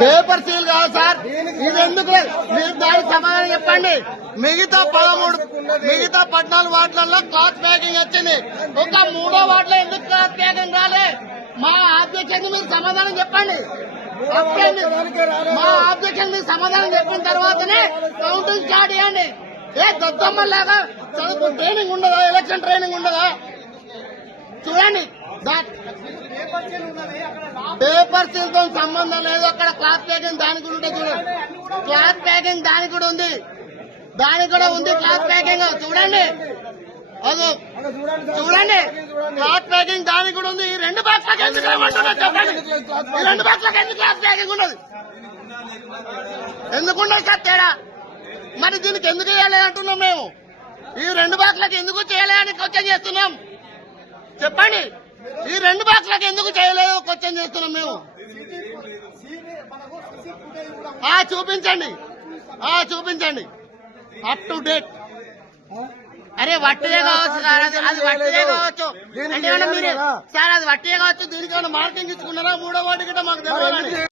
Paper seal కాదు sir, ఇది ఎందుకు లేదు? మీరు దానికి సమాధానం చెప్పండి. మిగతా 14 వార్డులలో క్లాత్ ప్యాకింగ్ వచ్చింది, ఒక 3వ వార్డులో ఎందుకు క్లాత్ ప్యాకింగ్ రాలే? మా ఆబ్జెక్షన్ మీరు సమాధానం చెప్పండి. మా ఆబ్జెక్షన్ మీకు సమాధానం చెప్పిన తర్వాతనే కౌంటింగ్ స్టార్ట్ చేయండి. ఏ దద్దమ్మలాగా చదువు ట్రైనింగ్ ఉండదా? ఎలక్షన్ ట్రైనింగ్ ఉండదా? చూడండి, పేపర్ సీల్ తో సంబంధం లేదు. అక్కడ క్లాత్ ప్యాకింగ్ దానికి కూడా ఉంటుంది. చూడండి, క్లాత్ ప్యాకింగ్ దానికి కూడా ఉంది, క్లాత్ ప్యాకింగ్ చూడండి. అదో చూడండి, క్లాత్ ప్యాకింగ్ దానికి కూడా ఉంది. ఈ 2 బాక్స్లకు ఎందుకు ఏమంటున్నారు చెప్పండి? ఈ 2 బాక్స్లకు ఎందుకు క్లాత్ ప్యాకింగ్ ఉన్నది? ఎందుకుండదు సార్ తేడా? మరి దీనికి ఎందుకు చేయలేదు అంటున్నాం మేము. ఈ 2 బాక్స్లకు ఎందుకు చేయలేదని క్వశ్చన్ చేస్తున్నాం. చెప్పండి, ఈ 2 బాక్స్లకు ఎందుకు చేయలేదు క్వశ్చన్ చేస్తున్నాం మేము. చూపించండి అప్ టు డేట్. అరే వట్టిదే కావచ్చు సార్, అది వట్టిదే కావచ్చు. అంటే మీరు సార్ అది వట్టిదే కావచ్చు, దీనికి ఏమైనా మార్కింగ్ ఇచ్చుకున్నారా? 3వ వార్డు గిట్ట మాకు తెలియాలని.